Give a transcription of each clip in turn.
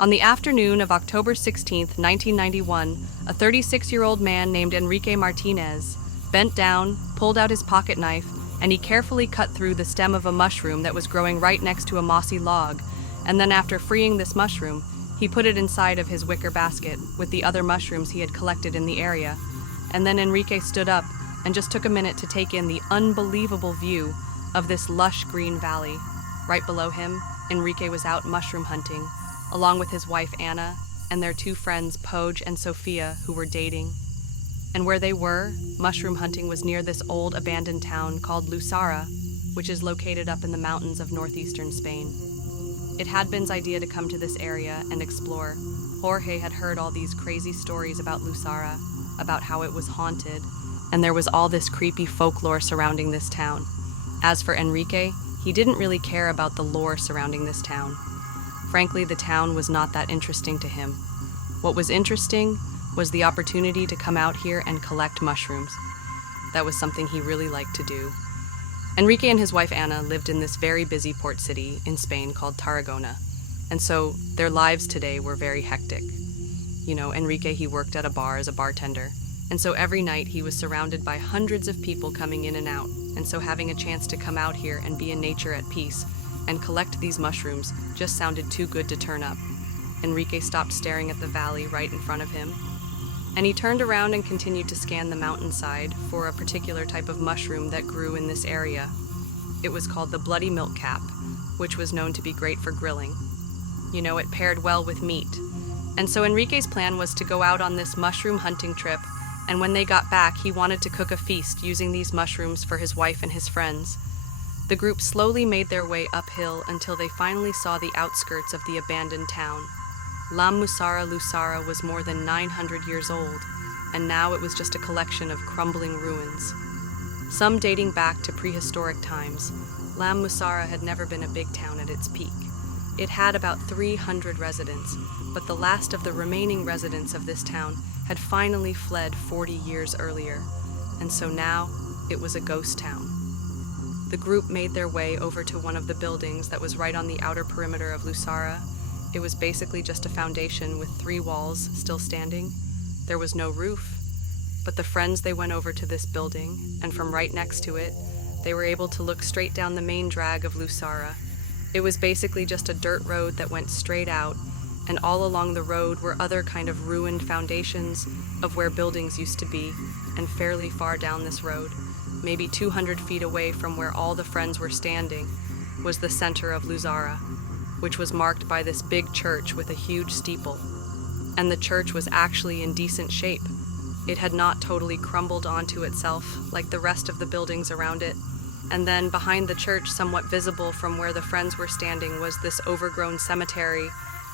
On the afternoon of October 16th, 1991, a 36-year-old man named Enrique Martinez bent down, pulled out his pocket knife, and he carefully cut through the stem of a mushroom that was growing right next to a mossy log, and then after freeing this mushroom, he put it inside of his wicker basket with the other mushrooms he had collected in the area. And then Enrique stood up and just took a minute to take in the unbelievable view of this lush green valley. Right below him, Enrique was out mushroom hunting, along with his wife Anna and their two friends Poj and Sophia, who were dating. And where they were, mushroom hunting was near this old abandoned town called Lusara, which is located up in the mountains of northeastern Spain. It had Ben's idea to come to this area and explore. Jorge had heard all these crazy stories about Lusara, about how it was haunted, and there was all this creepy folklore surrounding this town. As for Enrique, he didn't really care about the lore surrounding this town. Frankly, the town was not that interesting to him. What was interesting was the opportunity to come out here and collect mushrooms. That was something he really liked to do. Enrique and his wife Anna lived in this very busy port city in Spain called Tarragona, and so their lives today were very hectic. Enrique, he worked at a bar as a bartender, and so every night he was surrounded by hundreds of people coming in and out, and so having a chance to come out here and be in nature at peace and collect these mushrooms just sounded too good to turn up. Enrique stopped staring at the valley right in front of him, and he turned around and continued to scan the mountainside for a particular type of mushroom that grew in this area. It was called the bloody milk cap, which was known to be great for grilling. It paired well with meat. And so Enrique's plan was to go out on this mushroom hunting trip, and when they got back, he wanted to cook a feast using these mushrooms for his wife and his friends. The group slowly made their way uphill until they finally saw the outskirts of the abandoned town. La Musara Lusara was more than 900 years old, and now it was just a collection of crumbling ruins. Some dating back to prehistoric times, La Musara had never been a big town at its peak. It had about 300 residents, but the last of the remaining residents of this town had finally fled 40 years earlier, and so now it was a ghost town. The group made their way over to one of the buildings that was right on the outer perimeter of Lusara. It was basically just a foundation with 3 walls still standing. There was no roof, but the friends, they went over to this building, and from right next to it, they were able to look straight down the main drag of Lusara. It was basically just a dirt road that went straight out, and all along the road were other kind of ruined foundations of where buildings used to be, and fairly far down this road, maybe 200 feet away from where all the friends were standing, was the center of Lusara, which was marked by this big church with a huge steeple. And the church was actually in decent shape. It had not totally crumbled onto itself like the rest of the buildings around it. And then behind the church, somewhat visible from where the friends were standing, was this overgrown cemetery.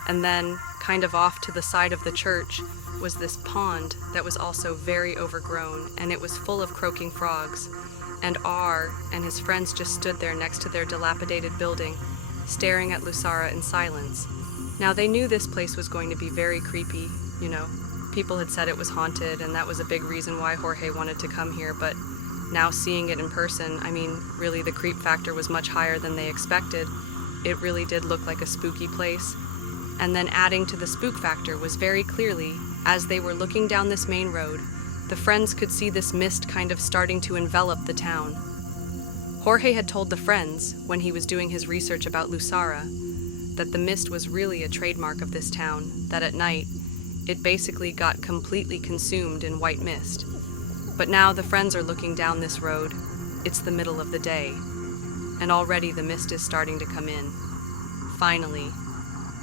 And then, kind of off to the side of the church, was this pond that was also very overgrown, and it was full of croaking frogs. And R and his friends just stood there next to their dilapidated building, staring at Lusara in silence. Now, they knew this place was going to be very creepy, People had said it was haunted, and that was a big reason why Jorge wanted to come here, but now seeing it in person, really the creep factor was much higher than they expected. It really did look like a spooky place. And then adding to the spook factor was very clearly, as they were looking down this main road, the friends could see this mist kind of starting to envelop the town. Jorge had told the friends, when he was doing his research about Lusara, that the mist was really a trademark of this town, that at night, it basically got completely consumed in white mist. But now the friends are looking down this road. It's the middle of the day, and already the mist is starting to come in. Finally,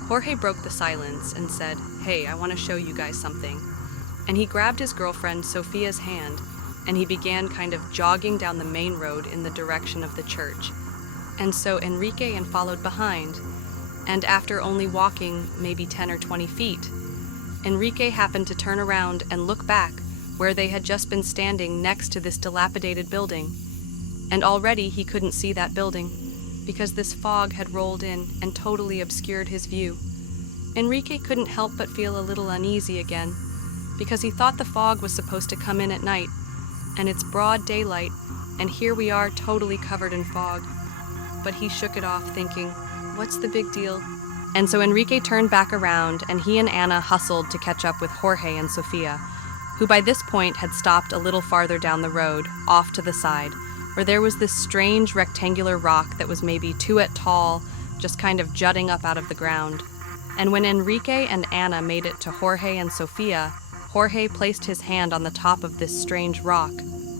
Jorge broke the silence and said, "Hey, I want to show you guys something." And he grabbed his girlfriend Sophia's hand, and he began kind of jogging down the main road in the direction of the church. And so Enrique followed behind, and after only walking maybe 10 or 20 feet, Enrique happened to turn around and look back where they had just been standing next to this dilapidated building. And already he couldn't see that building because this fog had rolled in and totally obscured his view. Enrique couldn't help but feel a little uneasy again because he thought the fog was supposed to come in at night, and it's broad daylight, and here we are totally covered in fog. But he shook it off thinking, what's the big deal? And so Enrique turned back around, and he and Anna hustled to catch up with Jorge and Sofia, who by this point had stopped a little farther down the road, off to the side, where there was this strange rectangular rock that was maybe 2 feet tall, just kind of jutting up out of the ground. And when Enrique and Anna made it to Jorge and Sofia, Jorge placed his hand on the top of this strange rock,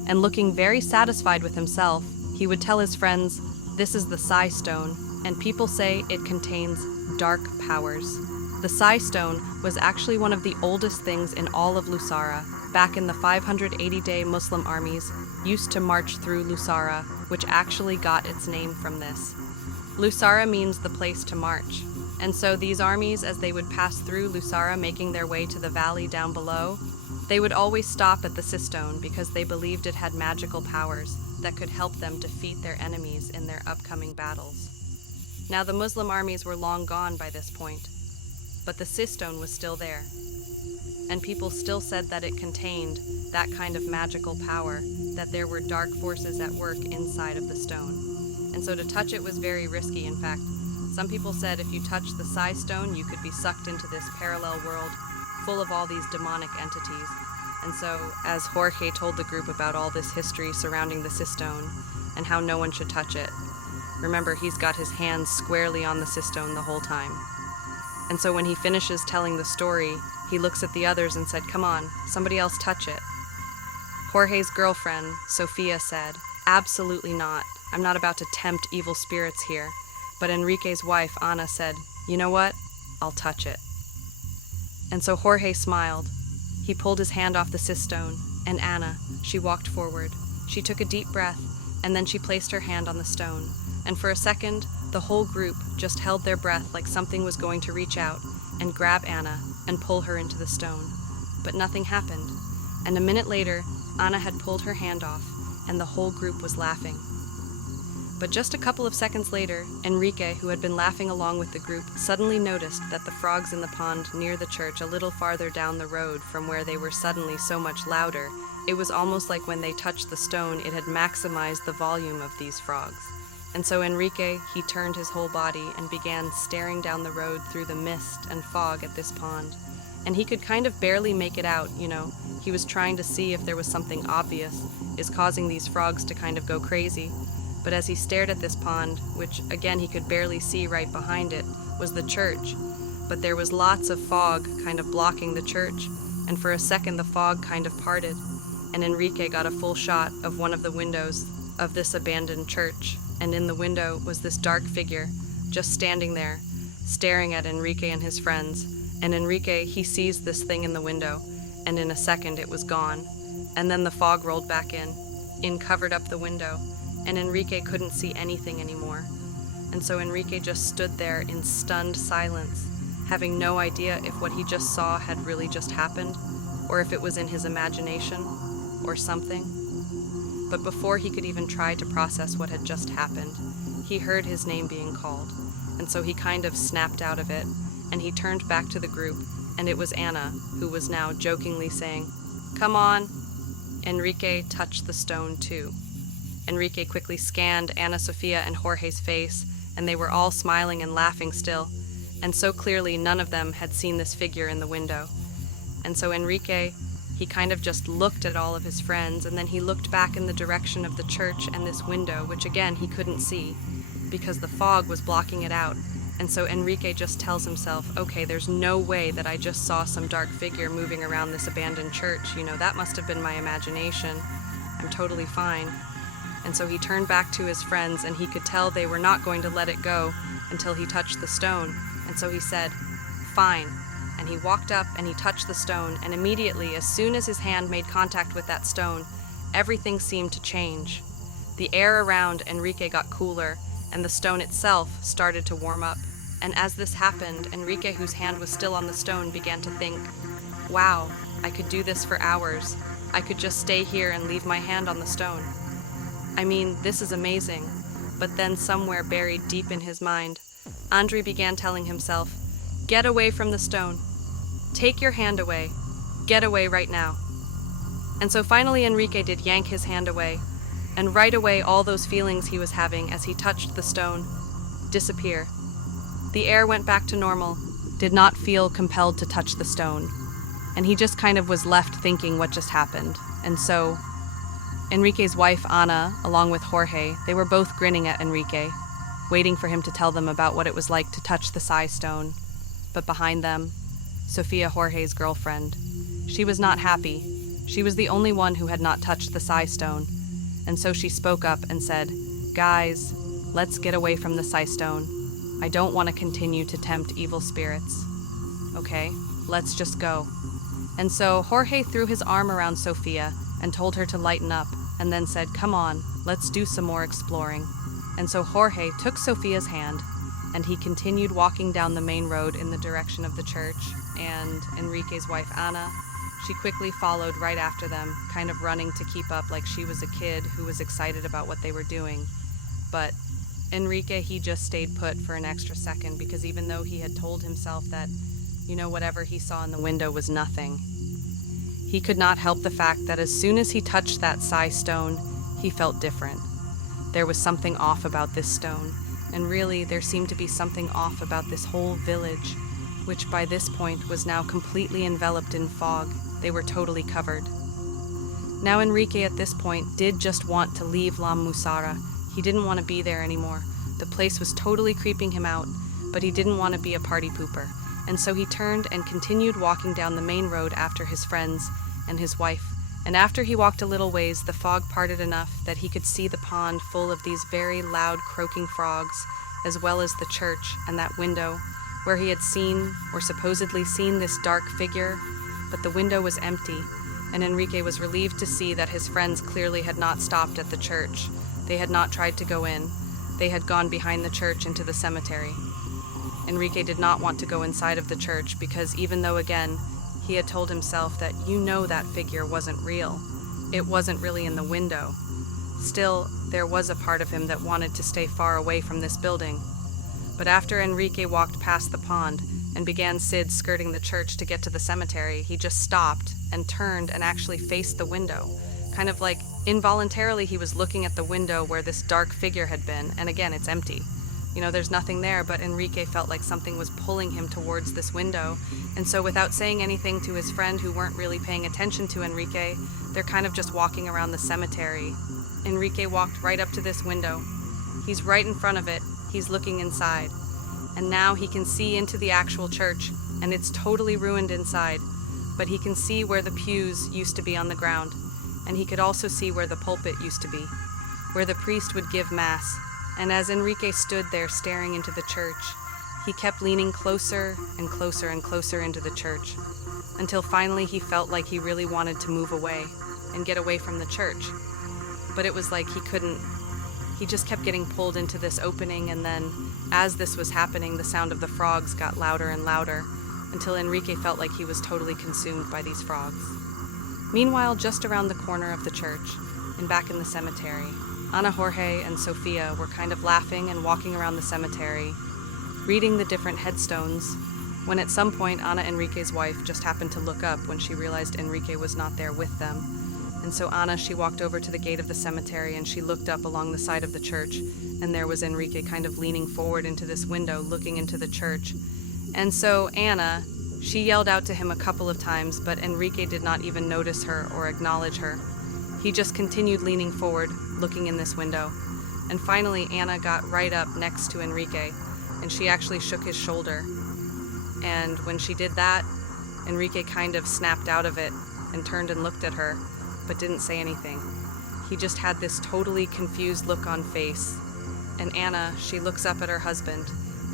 and looking very satisfied with himself, he would tell his friends, "This is the Psi Stone, and people say it contains dark powers." The Psi Stone was actually one of the oldest things in all of Lusara. Back in the 580-day Muslim armies used to march through Lusara, which actually got its name from this. Lusara means the place to march. And so these armies, as they would pass through Lusara making their way to the valley down below, they would always stop at the Psi Stone because they believed it had magical powers that could help them defeat their enemies in their upcoming battles. Now the Muslim armies were long gone by this point, but the Psi Stone was still there, and people still said that it contained that kind of magical power, that there were dark forces at work inside of the stone. And so to touch it was very risky. In fact, some people said if you touched the Psi Stone, you could be sucked into this parallel world full of all these demonic entities. And so, as Jorge told the group about all this history surrounding the Psi Stone and how no one should touch it, remember, he's got his hands squarely on the Psi Stone the whole time. And so when he finishes telling the story, he looks at the others and said, "Come on, somebody else touch it." Jorge's girlfriend, Sofia, said, "Absolutely not. I'm not about to tempt evil spirits here." But Enrique's wife, Ana, said, "You know what? I'll touch it." And so Jorge smiled. He pulled his hand off the Psi Stone, and Ana, she walked forward. She took a deep breath, and then she placed her hand on the stone. And for a second, the whole group just held their breath like something was going to reach out and grab Anna and pull her into the stone. But nothing happened. And a minute later, Anna had pulled her hand off, and the whole group was laughing. But just a couple of seconds later, Enrique, who had been laughing along with the group, suddenly noticed that the frogs in the pond near the church a little farther down the road from where they were suddenly so much louder, it was almost like when they touched the stone, it had maximized the volume of these frogs. And so Enrique, he turned his whole body and began staring down the road through the mist and fog at this pond. And he could kind of barely make it out, He was trying to see if there was something obvious is causing these frogs to kind of go crazy. But as he stared at this pond, which again he could barely see right behind it, was the church. But there was lots of fog kind of blocking the church, and for a second the fog kind of parted, and Enrique got a full shot of one of the windows of this abandoned church. And in the window was this dark figure, just standing there, staring at Enrique and his friends. And Enrique, he sees this thing in the window, and in a second it was gone. And then the fog rolled back in covered up the window, and Enrique couldn't see anything anymore. And so Enrique just stood there in stunned silence, having no idea if what he just saw had really just happened, or if it was in his imagination, or something. But before he could even try to process what had just happened, he heard his name being called, and so he kind of snapped out of it, and he turned back to the group, and it was Anna, who was now jokingly saying, "Come on." Enrique touched the stone too. Enrique quickly scanned Ana Sofia and Jorge's face, and they were all smiling and laughing still, and so clearly none of them had seen this figure in the window. And so Enrique, he kind of just looked at all of his friends, and then he looked back in the direction of the church and this window, which again he couldn't see because the fog was blocking it out. And so Enrique just tells himself, okay, there's no way that I just saw some dark figure moving around this abandoned church. That must have been my imagination. I'm totally fine. And so he turned back to his friends, and he could tell they were not going to let it go until he touched the stone. And so he said, "Fine." And he walked up and he touched the stone, and immediately, as soon as his hand made contact with that stone, everything seemed to change. The air around Enrique got cooler, and the stone itself started to warm up. And as this happened, Enrique, whose hand was still on the stone, began to think, "Wow, I could do this for hours. I could just stay here and leave my hand on the stone. I mean, this is amazing." But then somewhere buried deep in his mind, Andre began telling himself, "Get away from the stone. Take your hand away. Get away right now." And so finally Enrique did yank his hand away, and right away all those feelings he was having as he touched the stone disappear. The air went back to normal, did not feel compelled to touch the stone, and he just kind of was left thinking what just happened. And so, Enrique's wife, Ana, along with Jorge, they were both grinning at Enrique, waiting for him to tell them about what it was like to touch the Psi stone. But behind them, Sofia, Jorge's girlfriend. She was not happy. She was the only one who had not touched the Psi stone, and so she spoke up and said, "Guys, let's get away from the Psi stone. I don't want to continue to tempt evil spirits. Okay, let's just go." And so Jorge threw his arm around Sofia and told her to lighten up, and then said, "Come on, let's do some more exploring." And so Jorge took Sofia's hand, and he continued walking down the main road in the direction of the church, and Enrique's wife, Ana, she quickly followed right after them, kind of running to keep up like she was a kid who was excited about what they were doing. But Enrique, he just stayed put for an extra second, because even though he had told himself that, whatever he saw in the window was nothing, he could not help the fact that as soon as he touched that Psi stone, he felt different. There was something off about this stone, and really there seemed to be something off about this whole village, which by this point was now completely enveloped in fog. They were totally covered. Now Enrique at this point did just want to leave La Musara. He didn't want to be there anymore. The place was totally creeping him out, but he didn't want to be a party pooper. And so he turned and continued walking down the main road after his friends and his wife. And after he walked a little ways, the fog parted enough that he could see the pond full of these very loud croaking frogs, as well as the church and that window where he had seen, or supposedly seen, this dark figure. But the window was empty, and Enrique was relieved to see that his friends clearly had not stopped at the church. They had not tried to go in. They had gone behind the church into the cemetery. Enrique did not want to go inside of the church because even though, again, he had told himself that that figure wasn't real, it wasn't really in the window, still, there was a part of him that wanted to stay far away from this building. But after Enrique walked past the pond and began skirting the church to get to the cemetery, he just stopped and turned and actually faced the window. Kind of like involuntarily he was looking at the window where this dark figure had been, and again, it's empty. There's nothing there, but Enrique felt like something was pulling him towards this window. And so without saying anything to his friend who weren't really paying attention to Enrique, they're kind of just walking around the cemetery. Enrique walked right up to this window. He's right in front of it. He's looking inside. And now he can see into the actual church, and it's totally ruined inside. But he can see where the pews used to be on the ground. And he could also see where the pulpit used to be, where the priest would give mass. And as Enrique stood there staring into the church, he kept leaning closer and closer and closer into the church, until finally he felt like he really wanted to move away and get away from the church. But it was like he couldn't. He just kept getting pulled into this opening, and then as this was happening, the sound of the frogs got louder and louder, until Enrique felt like he was totally consumed by these frogs. Meanwhile, just around the corner of the church, and back in the cemetery, Ana, Jorge, and Sofia were kind of laughing and walking around the cemetery, reading the different headstones, when at some point Ana, Enrique's wife, just happened to look up when she realized Enrique was not there with them. And so Ana, she walked over to the gate of the cemetery and she looked up along the side of the church, and there was Enrique kind of leaning forward into this window, looking into the church. And so Ana, she yelled out to him a couple of times, but Enrique did not even notice her or acknowledge her. He just continued leaning forward, looking in this window. And finally, Ana got right up next to Enrique, and she actually shook his shoulder. And when she did that, Enrique kind of snapped out of it and turned and looked at her, but didn't say anything. He just had this totally confused look on face. And Ana, she looks up at her husband,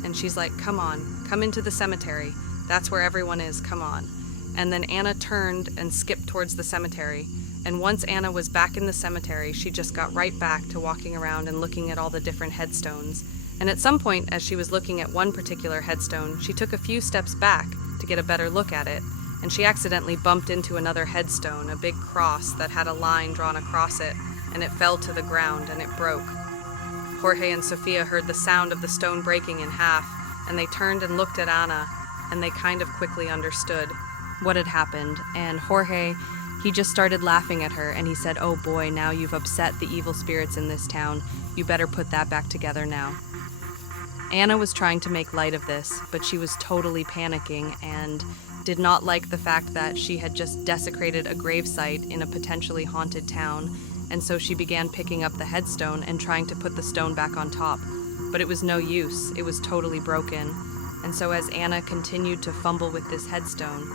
and she's like, "Come on, come into the cemetery. That's where everyone is, come on." And then Ana turned and skipped towards the cemetery. And once Ana was back in the cemetery, she just got right back to walking around and looking at all the different headstones. And at some point, as she was looking at one particular headstone, she took a few steps back to get a better look at it, and she accidentally bumped into another headstone, a big cross that had a line drawn across it, and it fell to the ground and it broke. Jorge and Sofia heard the sound of the stone breaking in half, and they turned and looked at Ana, and they kind of quickly understood what had happened. And Jorge, he just started laughing at her, and he said, "Oh boy, now you've upset the evil spirits in this town. You better put that back together now." Anna was trying to make light of this, but she was totally panicking and did not like the fact that she had just desecrated a gravesite in a potentially haunted town, and so she began picking up the headstone and trying to put the stone back on top. But it was no use, it was totally broken. And so as Anna continued to fumble with this headstone,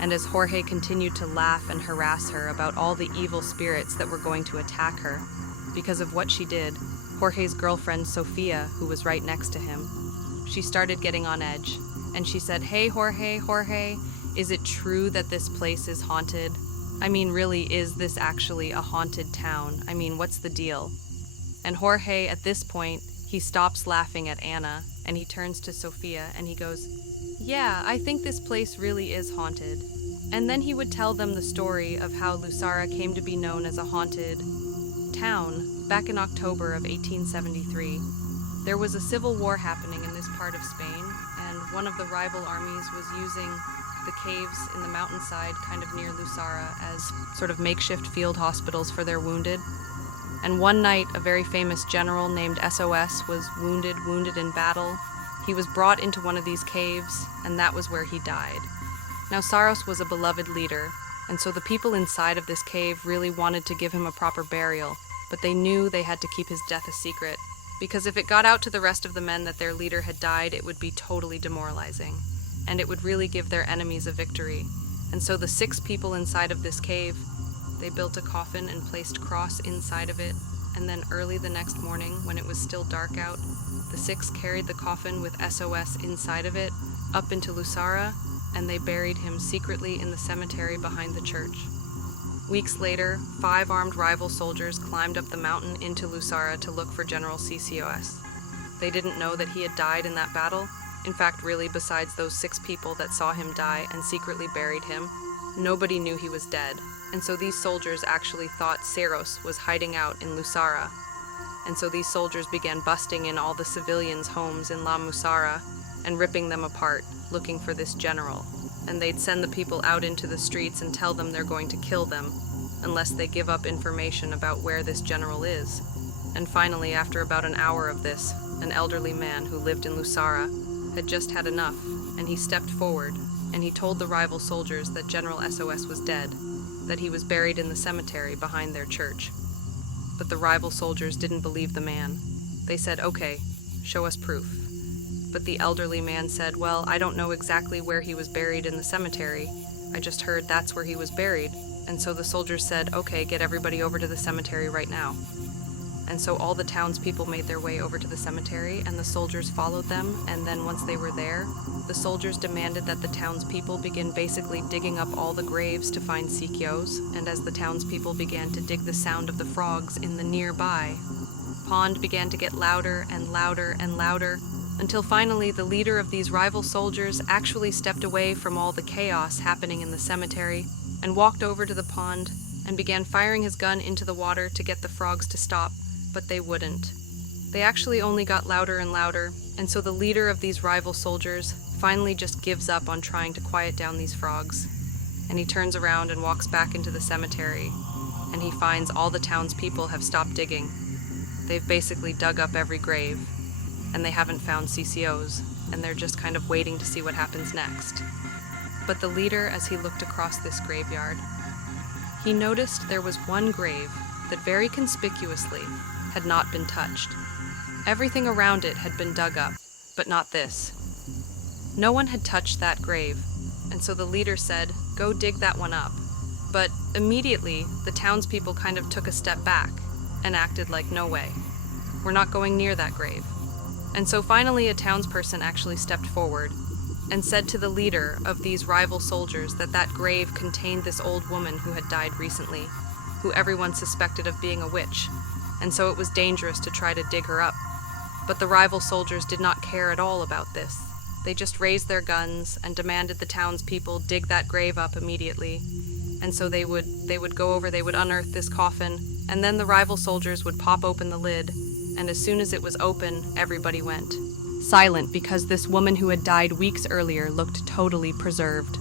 and as Jorge continued to laugh and harass her about all the evil spirits that were going to attack her, because of what she did, Jorge's girlfriend Sophia, who was right next to him, she started getting on edge, and she said, "Hey Jorge, is it true that this place is haunted? I mean, really, is this actually a haunted town? I mean, what's the deal?" And Jorge, at this point, he stops laughing at Anna, and he turns to Sophia, and he goes, "Yeah, I think this place really is haunted." And then he would tell them the story of how Lusara came to be known as a haunted town back in October of 1873. There was a civil war happening in this part of Spain, and one of the rival armies was using the caves in the mountainside kind of near Lusara as sort of makeshift field hospitals for their wounded. And one night, a very famous general named SOS was wounded in battle. He was brought into one of these caves, and that was where he died. Now, Saros was a beloved leader, and so the people inside of this cave really wanted to give him a proper burial, but they knew they had to keep his death a secret, because if it got out to the rest of the men that their leader had died, it would be totally demoralizing, and it would really give their enemies a victory. And so the 6 people inside of this cave, they built a coffin and placed cross inside of it, and then early the next morning, when it was still dark out, the 6 carried the coffin with SOS inside of it up into Lusara, and they buried him secretly in the cemetery behind the church. Weeks later, 5 armed rival soldiers climbed up the mountain into Lusara to look for General CCOS. They didn't know that he had died in that battle. In fact, really, besides those 6 people that saw him die and secretly buried him, nobody knew he was dead. And so these soldiers actually thought Saros was hiding out in Lusara. And so these soldiers began busting in all the civilians' homes in La Musara and ripping them apart, looking for this general. And they'd send the people out into the streets and tell them they're going to kill them unless they give up information about where this general is. And finally, after about an hour of this, an elderly man who lived in Lusara had just had enough, and he stepped forward, and he told the rival soldiers that General SOS was dead, that he was buried in the cemetery behind their church. But the rival soldiers didn't believe the man. They said, "Okay, show us proof." But the elderly man said, "Well, I don't know exactly where he was buried in the cemetery. I just heard that's where he was buried." And so the soldiers said, "Okay, get everybody over to the cemetery right now." And so all the townspeople made their way over to the cemetery, and the soldiers followed them, and then once they were there, the soldiers demanded that the townspeople begin basically digging up all the graves to find Sikios, and as the townspeople began to dig, the sound of the frogs in the nearby pond began to get louder and louder and louder, until finally the leader of these rival soldiers actually stepped away from all the chaos happening in the cemetery and walked over to the pond and began firing his gun into the water to get the frogs to stop, but they wouldn't. They actually only got louder and louder, and so the leader of these rival soldiers finally just gives up on trying to quiet down these frogs, and he turns around and walks back into the cemetery, and he finds all the townspeople have stopped digging. They've basically dug up every grave, and they haven't found CCOs, and they're just kind of waiting to see what happens next. But the leader, as he looked across this graveyard, he noticed there was one grave that very conspicuously had not been touched. Everything around it had been dug up, but not this. No one had touched that grave, and so the leader said, "Go dig that one up." But immediately, the townspeople kind of took a step back and acted like, "No way, we're not going near that grave." And so finally a townsperson actually stepped forward and said to the leader of these rival soldiers that that grave contained this old woman who had died recently, who everyone suspected of being a witch, and so it was dangerous to try to dig her up. But the rival soldiers did not care at all about this. They just raised their guns and demanded the townspeople dig that grave up immediately. And so they would go over, they would unearth this coffin, and then the rival soldiers would pop open the lid, and as soon as it was open, everybody went silent, because this woman who had died weeks earlier looked totally preserved.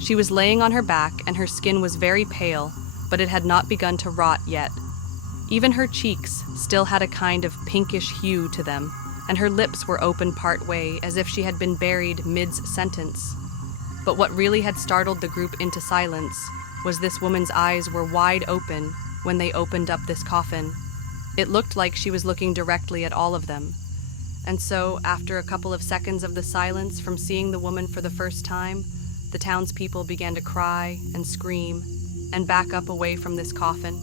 She was laying on her back, and her skin was very pale, but it had not begun to rot yet. Even her cheeks still had a kind of pinkish hue to them, and her lips were open part way, as if she had been buried mid-sentence. But what really had startled the group into silence was this woman's eyes were wide open when they opened up this coffin. It looked like she was looking directly at all of them. And so, after a couple of seconds of the silence from seeing the woman for the first time, the townspeople began to cry and scream and back up away from this coffin.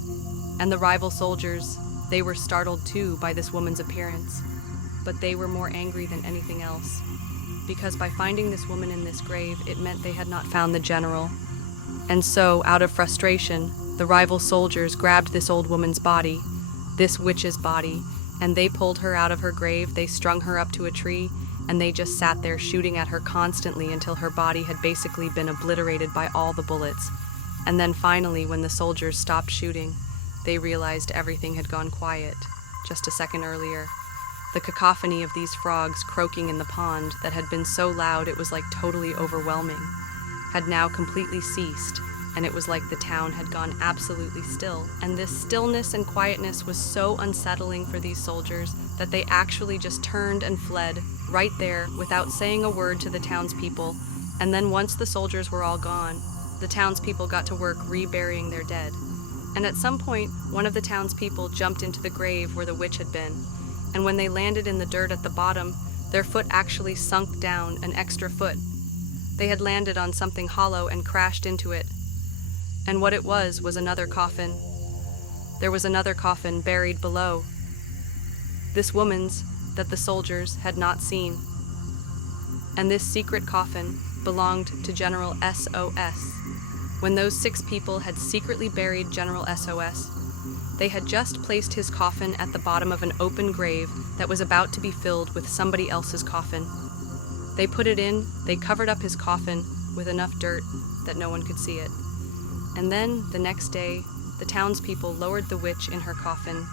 And the rival soldiers, they were startled too by this woman's appearance. But they were more angry than anything else, because by finding this woman in this grave, it meant they had not found the general. And so, out of frustration, the rival soldiers grabbed this old woman's body, this witch's body, and they pulled her out of her grave. They strung her up to a tree, and they just sat there shooting at her constantly until her body had basically been obliterated by all the bullets. And then finally, when the soldiers stopped shooting, they realized everything had gone quiet just a second earlier. The cacophony of these frogs croaking in the pond that had been so loud it was like totally overwhelming had now completely ceased, and it was like the town had gone absolutely still. And this stillness and quietness was so unsettling for these soldiers that they actually just turned and fled right there without saying a word to the townspeople. And then once the soldiers were all gone, the townspeople got to work reburying their dead. And at some point, one of the townspeople jumped into the grave where the witch had been. And when they landed in the dirt at the bottom, their foot actually sunk down an extra foot. They had landed on something hollow and crashed into it. And what it was another coffin. There was another coffin buried below. This woman's that the soldiers had not seen. And this secret coffin belonged to General SOS. When those 6 people had secretly buried General SOS, they had just placed his coffin at the bottom of an open grave that was about to be filled with somebody else's coffin. They put it in, they covered up his coffin with enough dirt that no one could see it. And then, the next day, the townspeople lowered the witch in her coffin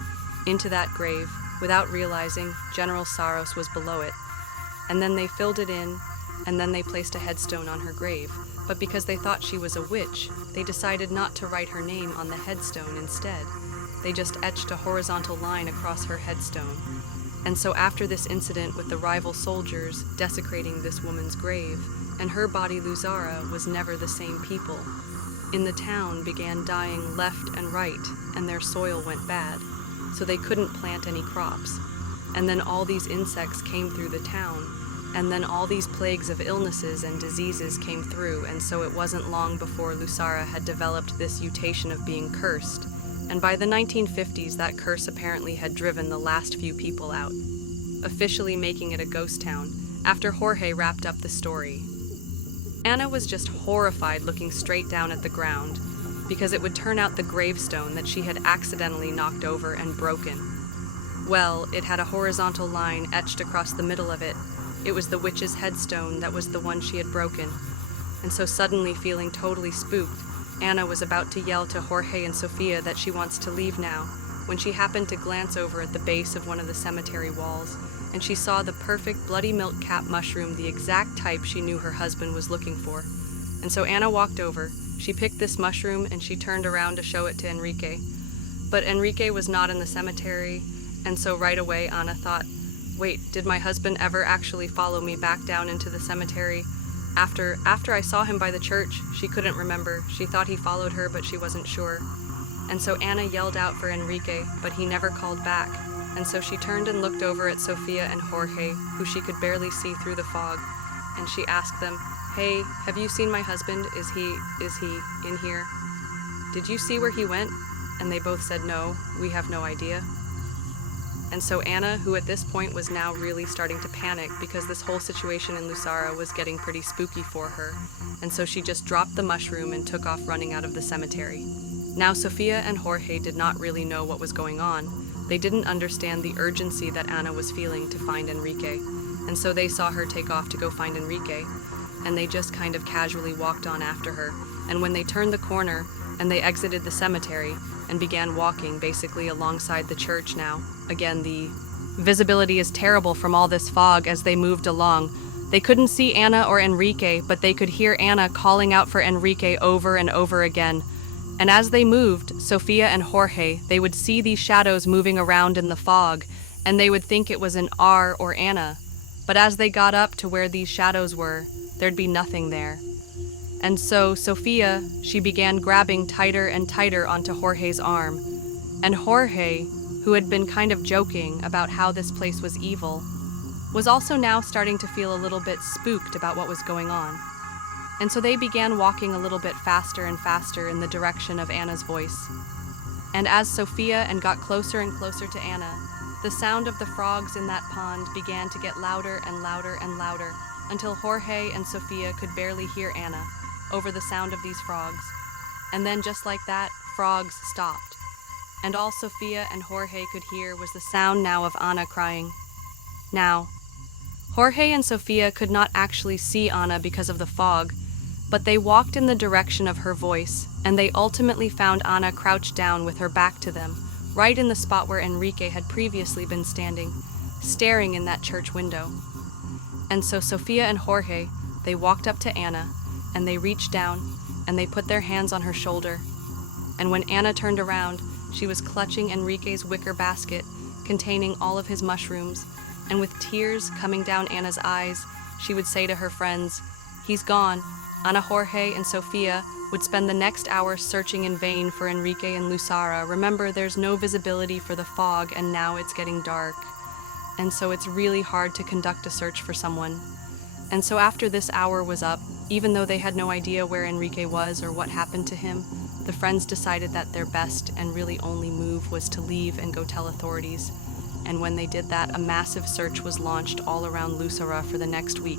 into that grave without realizing General Saros was below it. And then they filled it in, and then they placed a headstone on her grave. But because they thought she was a witch, they decided not to write her name on the headstone instead. They just etched a horizontal line across her headstone. And so after this incident with the rival soldiers desecrating this woman's grave, and her body Luzara was never the same people, in the town began dying left and right, and their soil went bad, so they couldn't plant any crops. And then all these insects came through the town, and then all these plagues of illnesses and diseases came through, and so it wasn't long before Lusara had developed this mutation of being cursed. And by the 1950s, that curse apparently had driven the last few people out, officially making it a ghost town, after Jorge wrapped up the story. Anna was just horrified looking straight down at the ground, because it would turn out the gravestone that she had accidentally knocked over and broken. Well, it had a horizontal line etched across the middle of it. It was the witch's headstone that was the one she had broken. And so suddenly feeling totally spooked, Anna was about to yell to Jorge and Sofia that she wants to leave now, when she happened to glance over at the base of one of the cemetery walls, and she saw the perfect bloody milk cap mushroom, the exact type she knew her husband was looking for. And so Anna walked over, she picked this mushroom, and she turned around to show it to Enrique. But Enrique was not in the cemetery, and so right away Anna thought, wait, did my husband ever actually follow me back down into the cemetery? After I saw him by the church, she couldn't remember. She thought he followed her, but she wasn't sure. And so Anna yelled out for Enrique, but he never called back. And so she turned and looked over at Sofia and Jorge, who she could barely see through the fog. And she asked them, "Hey, have you seen my husband? Is he in here? Did you see where he went?" And they both said, "No, we have no idea." And so Anna, who at this point was now really starting to panic because this whole situation in Lusara was getting pretty spooky for her, and so she just dropped the mushroom and took off running out of the cemetery. Now Sofia and Jorge did not really know what was going on. They didn't understand the urgency that Anna was feeling to find Enrique, and so they saw her take off to go find Enrique, and they just kind of casually walked on after her. And when they turned the corner and they exited the cemetery and began walking basically alongside the church now, again, the visibility is terrible from all this fog as they moved along. They couldn't see Anna or Enrique, but they could hear Anna calling out for Enrique over and over again. And as they moved, Sofia and Jorge, they would see these shadows moving around in the fog, and they would think it was an R or Anna, but as they got up to where these shadows were, there'd be nothing there. And so Sophia, she began grabbing tighter and tighter onto Jorge's arm, and Jorge, who had been kind of joking about how this place was evil, was also now starting to feel a little bit spooked about what was going on. And so they began walking a little bit faster and faster in the direction of Anna's voice. And as Sophia got closer and closer to Anna, the sound of the frogs in that pond began to get louder and louder and louder, until Jorge and Sophia could barely hear Anna over the sound of these frogs. And then just like that, frogs stopped. And all Sophia and Jorge could hear was the sound now of Anna crying. Now, Jorge and Sophia could not actually see Anna because of the fog, but they walked in the direction of her voice, and they ultimately found Anna crouched down with her back to them, right in the spot where Enrique had previously been standing, staring in that church window. And so Sophia and Jorge, they walked up to Anna, and they reached down, and they put their hands on her shoulder. And when Anna turned around, she was clutching Enrique's wicker basket, containing all of his mushrooms, and with tears coming down Anna's eyes, she would say to her friends, "He's gone." Ana, Jorge, and Sophia would spend the next hour searching in vain for Enrique and Lucara. Remember, there's no visibility for the fog, and now it's getting dark. And so it's really hard to conduct a search for someone. And so after this hour was up, even though they had no idea where Enrique was or what happened to him, the friends decided that their best and really only move was to leave and go tell authorities. And when they did that, a massive search was launched all around Lucera for the next week.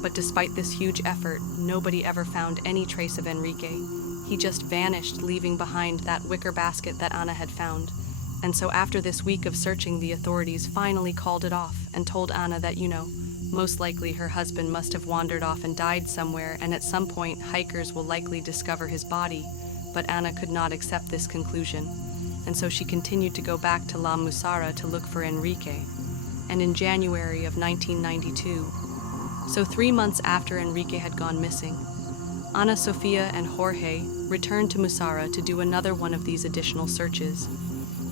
But despite this huge effort, nobody ever found any trace of Enrique. He just vanished, leaving behind that wicker basket that Ana had found. And so after this week of searching, the authorities finally called it off and told Ana that, most likely her husband must have wandered off and died somewhere, and at some point hikers will likely discover his body. But Ana could not accept this conclusion, and so she continued to go back to La Musara to look for Enrique. And in January of 1992, so 3 months after Enrique had gone missing, Ana, Sofia, and Jorge returned to Musara to do another one of these additional searches.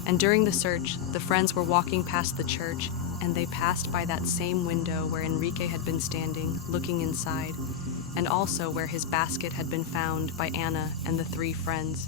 And during the search, the friends were walking past the church, and they passed by that same window where Enrique had been standing, looking inside, and also where his basket had been found by Ana and the 3 friends.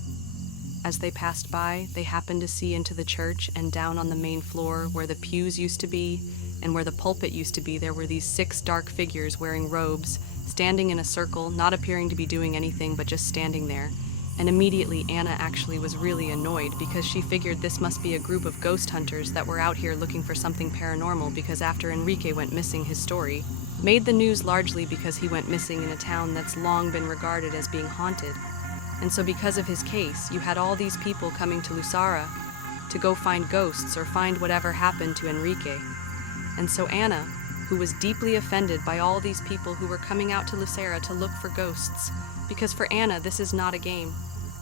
As they passed by, they happened to see into the church, and down on the main floor where the pews used to be and where the pulpit used to be, there were these 6 dark figures wearing robes, standing in a circle, not appearing to be doing anything but just standing there. And immediately Ana actually was really annoyed because she figured this must be a group of ghost hunters that were out here looking for something paranormal, because after Enrique went missing, his story made the news largely because he went missing in a town that's long been regarded as being haunted. And so because of his case, you had all these people coming to Lucera to go find ghosts or find whatever happened to Enrique. And so Ana, who was deeply offended by all these people who were coming out to Lucera to look for ghosts, because for Ana, this is not a game.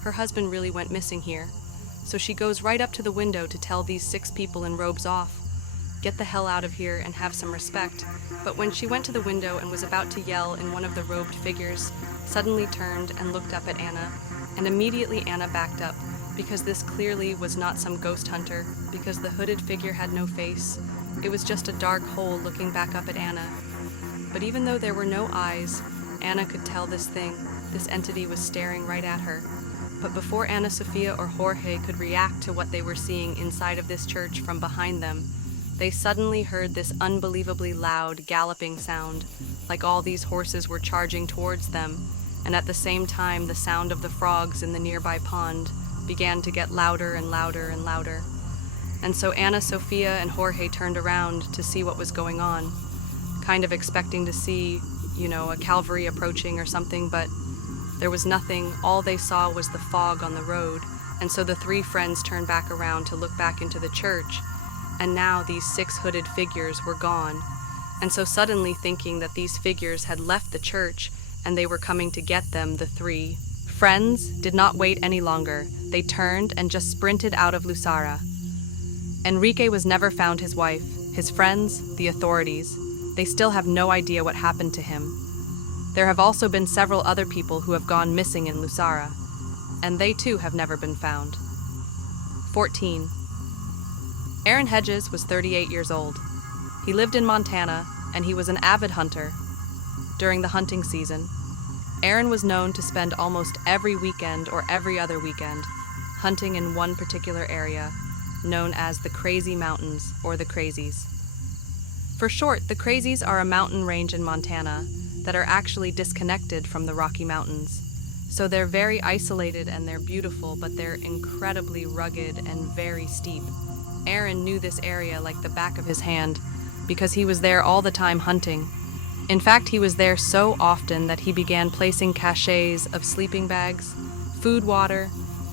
Her husband really went missing here. So she goes right up to the window to tell these 6 people in robes off, "Get the hell out of here and have some respect." But when she went to the window and was about to yell, and one of the robed figures suddenly turned and looked up at Ana, and immediately Ana backed up, because this clearly was not some ghost hunter, because the hooded figure had no face. It was just a dark hole looking back up at Ana. But even though there were no eyes, Ana could tell this entity was staring right at her. But before Ana, Sofia, or Jorge could react to what they were seeing inside of this church from behind them, they suddenly heard this unbelievably loud, galloping sound, like all these horses were charging towards them, and at the same time the sound of the frogs in the nearby pond began to get louder and louder and louder. And so Ana, Sofia, and Jorge turned around to see what was going on, kind of expecting to see, a cavalry approaching or something, but there was nothing. All they saw was the fog on the road. And so the 3 friends turned back around to look back into the church, and now these 6 hooded figures were gone. And so suddenly, thinking that these figures had left the church and they were coming to get them, the 3 friends did not wait any longer. They turned and just sprinted out of Lucera. Enrique was never found. His wife, his friends, the authorities, they still have no idea what happened to him. There have also been several other people who have gone missing in Lucera, and they too have never been found. 14. Aaron Hedges was 38 years old. He lived in Montana, and he was an avid hunter. During the hunting season, Aaron was known to spend almost every weekend or every other weekend hunting in one particular area, known as the Crazy Mountains or the Crazies. For short, the Crazies are a mountain range in Montana that are actually disconnected from the Rocky Mountains. So they're very isolated and they're beautiful, but they're incredibly rugged and very steep. Aaron knew this area like the back of his hand because he was there all the time hunting. In fact, he was there so often that he began placing caches of sleeping bags, food, water.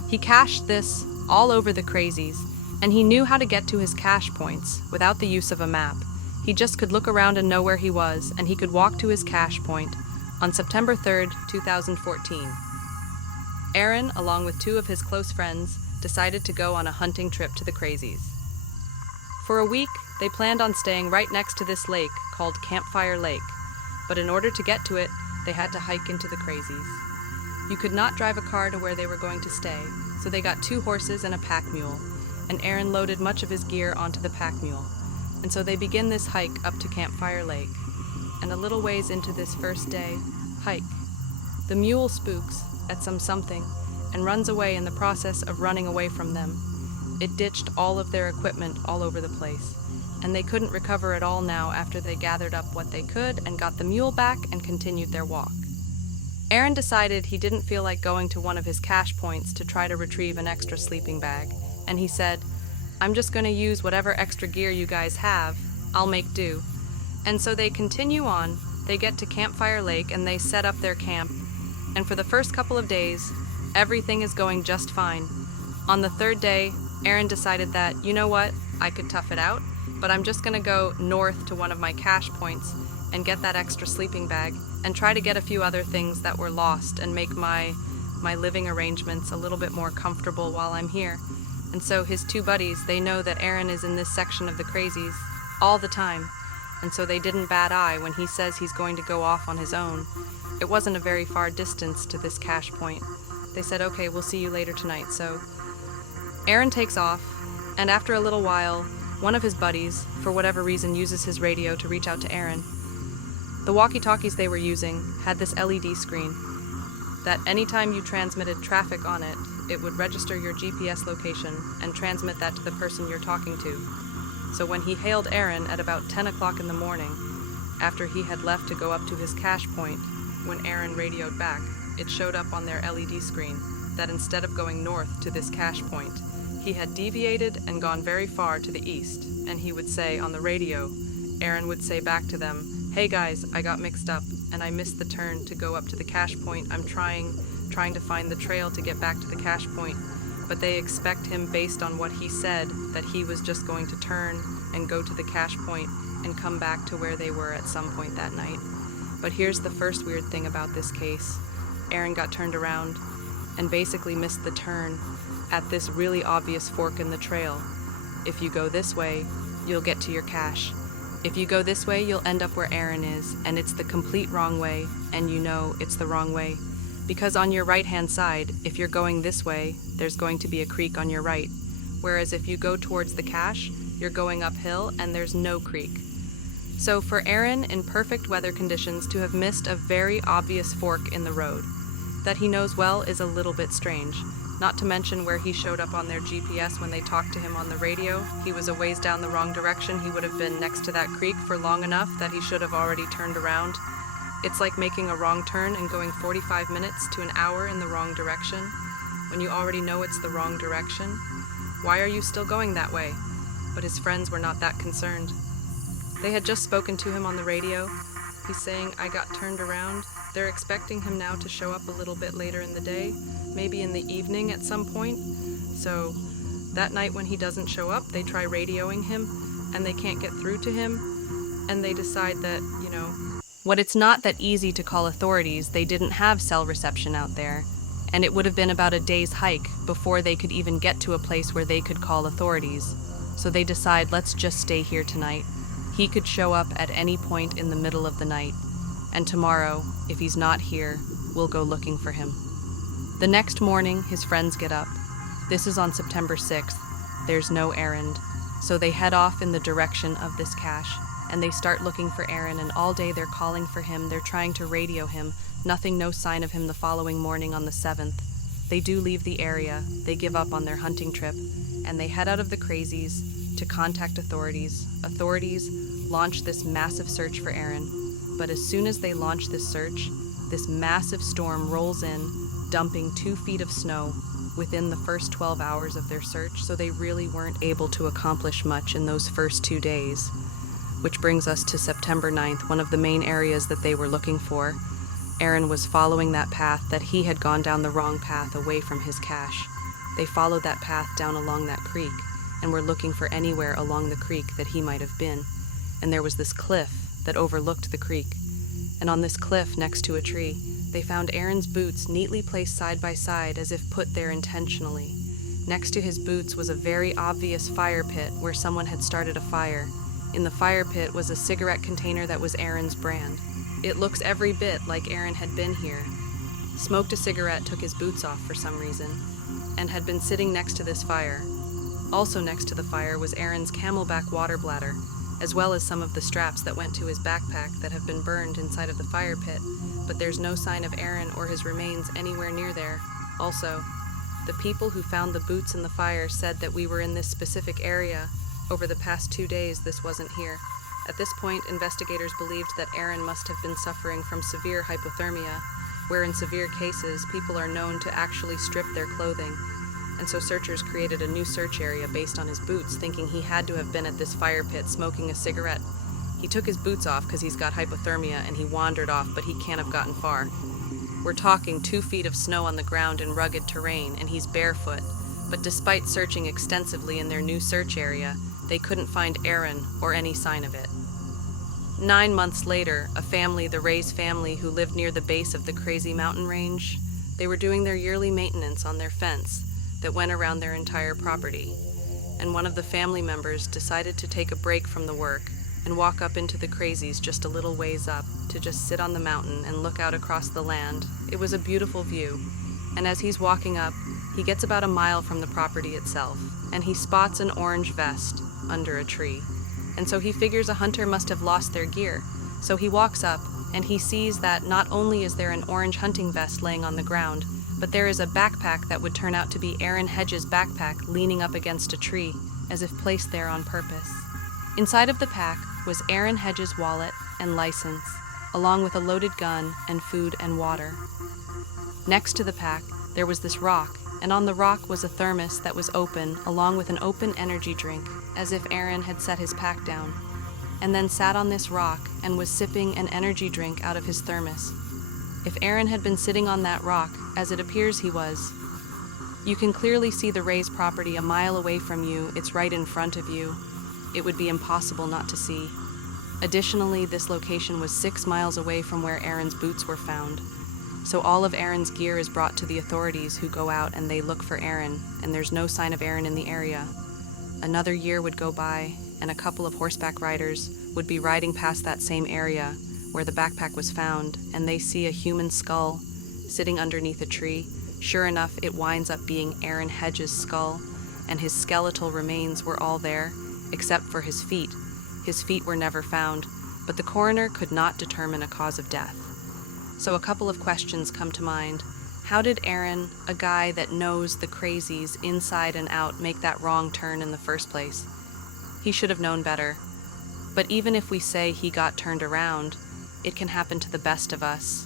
He cached this all over the Crazies, and he knew how to get to his cache points without the use of a map. He just could look around and know where he was, and he could walk to his cache point on September 3rd, 2014. Aaron, along with two of his close friends, decided to go on a hunting trip to the Crazies. For a week, they planned on staying right next to this lake called Campfire Lake, but in order to get to it, they had to hike into the Crazies. You could not drive a car to where they were going to stay, so they got 2 horses and a pack mule, and Aaron loaded much of his gear onto the pack mule. And so they begin this hike up to Campfire Lake, and a little ways into this first day hike, the mule spooks at something and runs away in the process of running away from them. It ditched all of their equipment all over the place, and they couldn't recover it all now after they gathered up what they could and got the mule back and continued their walk. Aaron decided he didn't feel like going to one of his cache points to try to retrieve an extra sleeping bag, and he said, "I'm just going to use whatever extra gear you guys have. I'll make do." And so they continue on. They get to Campfire Lake and they set up their camp, and for the first couple of days, everything is going just fine. On the 3rd day, Aaron decided that, you know what, I could tough it out, but I'm just going to go north to one of my cache points and get that extra sleeping bag and try to get a few other things that were lost and make my living arrangements a little bit more comfortable while I'm here. And so his 2 buddies, they know that Aaron is in this section of the Crazies all the time, and so they didn't bat eye when he says he's going to go off on his own. It wasn't a very far distance to this cache point. They said, okay, we'll see you later tonight. So Aaron takes off, and after a little while, one of his buddies, for whatever reason, uses his radio to reach out to Aaron. The walkie-talkies they were using had this LED screen that anytime you transmitted traffic on it, it would register your GPS location and transmit that to the person you're talking to. So when he hailed Aaron at about 10 o'clock in the morning, after he had left to go up to his cache point, when Aaron radioed back, it showed up on their LED screen that instead of going north to this cache point, he had deviated and gone very far to the east, and he would say on the radio, Aaron would say back to them, "Hey guys, I got mixed up, and I missed the turn to go up to the cache point. I'm trying to find the trail to get back to the cache point." But they expect him, based on what he said, that he was just going to turn and go to the cache point and come back to where they were at some point that night. But here's the first weird thing about this case. Aaron got turned around and basically missed the turn at this really obvious fork in the trail. If you go this way, you'll get to your cache. If you go this way, you'll end up where Aaron is, and it's the complete wrong way, and you know it's the wrong way. Because on your right-hand side, if you're going this way, there's going to be a creek on your right. Whereas if you go towards the cache, you're going uphill and there's no creek. So for Aaron, in perfect weather conditions, to have missed a very obvious fork in the road that he knows well is a little bit strange. Not to mention where he showed up on their GPS when they talked to him on the radio. He was a ways down the wrong direction. He would have been next to that creek for long enough that he should have already turned around. It's like making a wrong turn and going 45 minutes to an hour in the wrong direction when you already know it's the wrong direction. Why are you still going that way? But his friends were not that concerned. They had just spoken to him on the radio. He's saying, "I got turned around." They're expecting him now to show up a little bit later in the day, maybe in the evening at some point. So that night when he doesn't show up, they try radioing him and they can't get through to him, and they decide that, what it's not that easy to call authorities. They didn't have cell reception out there, and it would have been about a day's hike before they could even get to a place where they could call authorities. So they decide, let's just stay here tonight. He could show up at any point in the middle of the night, and tomorrow, if he's not here, we'll go looking for him. The next morning, his friends get up. This is on September 6th. There's no Aaron. So they head off in the direction of this cache, and they start looking for Aaron, and all day they're calling for him, they're trying to radio him. Nothing, no sign of him the following morning on the 7th. They do leave the area, they give up on their hunting trip, and they head out of the crazies to contact authorities. Authorities launch this massive search for Aaron, but as soon as they launch this search, this massive storm rolls in, dumping 2 feet of snow within the first 12 hours of their search, so they really weren't able to accomplish much in those first 2 days. Which brings us to September 9th, one of the main areas that they were looking for. Aaron was following that path, that he had gone down the wrong path away from his cache. They followed that path down along that creek and were looking for anywhere along the creek that he might have been. And there was this cliff that overlooked the creek. And on this cliff next to a tree, they found Aaron's boots neatly placed side by side as if put there intentionally. Next to his boots was a very obvious fire pit where someone had started a fire. In the fire pit was a cigarette container that was Aaron's brand. It looks every bit like Aaron had been here. Smoked a cigarette, took his boots off for some reason, and had been sitting next to this fire. Also next to the fire was Aaron's camelback water bladder, as well as some of the straps that went to his backpack that have been burned inside of the fire pit, but there's no sign of Aaron or his remains anywhere near there. Also, the people who found the boots in the fire said that we were in this specific area. Over the past 2 days, this wasn't here. At this point, investigators believed that Aaron must have been suffering from severe hypothermia, where in severe cases, people are known to actually strip their clothing. And so searchers created a new search area based on his boots, thinking he had to have been at this fire pit smoking a cigarette. He took his boots off because he's got hypothermia and he wandered off, but he can't have gotten far. We're talking 2 feet of snow on the ground in rugged terrain, and he's barefoot. But despite searching extensively in their new search area, they couldn't find Aaron or any sign of it. 9 months later, a family, the Ray's family, who lived near the base of the crazy mountain range, they were doing their yearly maintenance on their fence that went around their entire property. And one of the family members decided to take a break from the work and walk up into the crazies just a little ways up to just sit on the mountain and look out across the land. It was a beautiful view, and as he's walking up, he gets about a mile from the property itself, and he spots an orange vest under a tree. And so he figures a hunter must have lost their gear. So he walks up, and he sees that not only is there an orange hunting vest laying on the ground, but there is a backpack that would turn out to be Aaron Hedges' backpack leaning up against a tree, as if placed there on purpose. Inside of the pack was Aaron Hedges' wallet and license, along with a loaded gun and food and water. Next to the pack, there was this rock, and on the rock was a thermos that was open, along with an open energy drink, as if Aaron had set his pack down, and then sat on this rock and was sipping an energy drink out of his thermos. If Aaron had been sitting on that rock, as it appears he was, you can clearly see the Ray's property a mile away from you. It's right in front of you. It would be impossible not to see. Additionally, this location was 6 miles away from where Aaron's boots were found. So all of Aaron's gear is brought to the authorities, who go out and they look for Aaron, and there's no sign of Aaron in the area. Another year would go by, and a couple of horseback riders would be riding past that same area where the backpack was found, and they see a human skull sitting underneath a tree. Sure enough, it winds up being Aaron Hedges' skull, and his skeletal remains were all there, except for his feet. His feet were never found, but the coroner could not determine a cause of death. So a couple of questions come to mind. How did Aaron, a guy that knows the crazies inside and out, make that wrong turn in the first place? He should have known better. But even if we say he got turned around, it can happen to the best of us.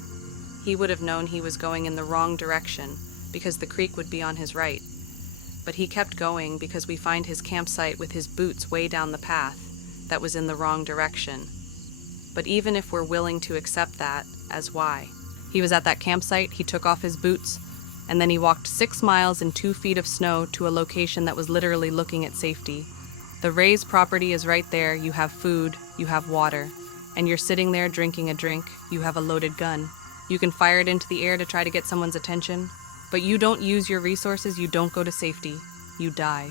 He would have known he was going in the wrong direction, because the creek would be on his right. But he kept going because we find his campsite with his boots way down the path that was in the wrong direction. But even if we're willing to accept that as why, he was at that campsite, he took off his boots, and then he walked 6 miles in 2 feet of snow to a location that was literally looking at safety. The Ray's property is right there. You have food, you have water, and you're sitting there drinking a drink. You have a loaded gun. You can fire it into the air to try to get someone's attention, but you don't use your resources, you don't go to safety, you die.